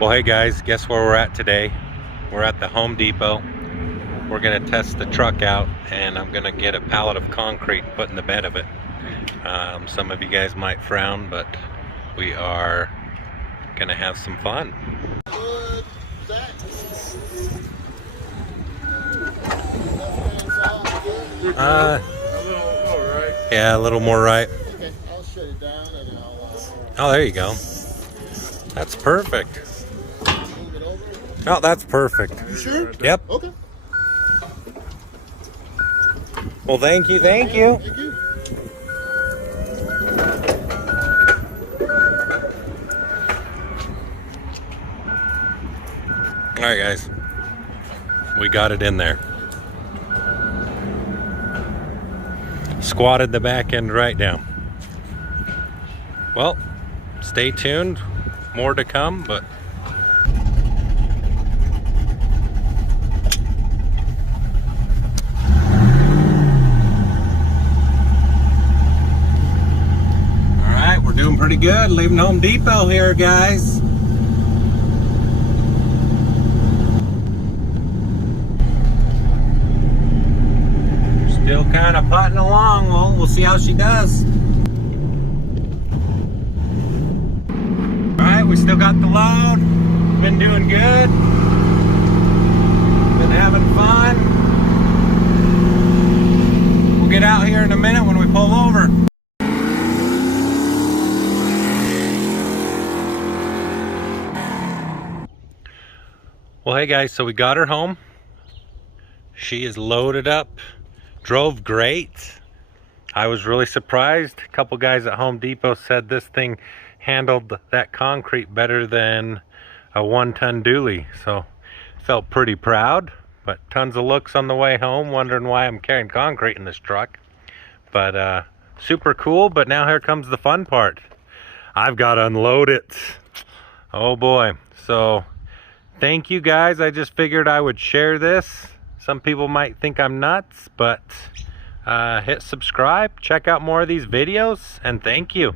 Well, hey guys, guess where we're at today? We're at the Home Depot. We're gonna test the truck out, and I'm gonna get a pallet of concrete put in the bed of it. Some of you guys might frown, but we are gonna have some fun. Yeah, a little more right. Okay, I'll shut it down and I'll Oh, there you go. That's perfect. move it over. Oh, that's perfect. You sure? Yep. Okay. Well, thank you, thank you. Thank you. All right, guys. We got it in there. Squatted the back end right down. Well, stay tuned. More to come, but all right, we're doing pretty good. Leaving Home Depot here, guys. Still kind of putting along. Well, we'll see how she does. All right, we still got the load. Been doing good. Been having fun. We'll get out here in a minute when we pull over. Well, hey guys, so we got her home. She is loaded up. Drove great. I was really surprised. A couple guys at Home Depot said this thing handled that concrete better than a 1-ton dually. So felt pretty proud, but tons of looks on the way home wondering why I'm carrying concrete in this truck. But super cool. But now here comes the fun part. I've got to unload it. Oh boy. So thank you guys. I just figured I would share this. Some people might think I'm nuts, but hit subscribe, check out more of these videos, and thank you.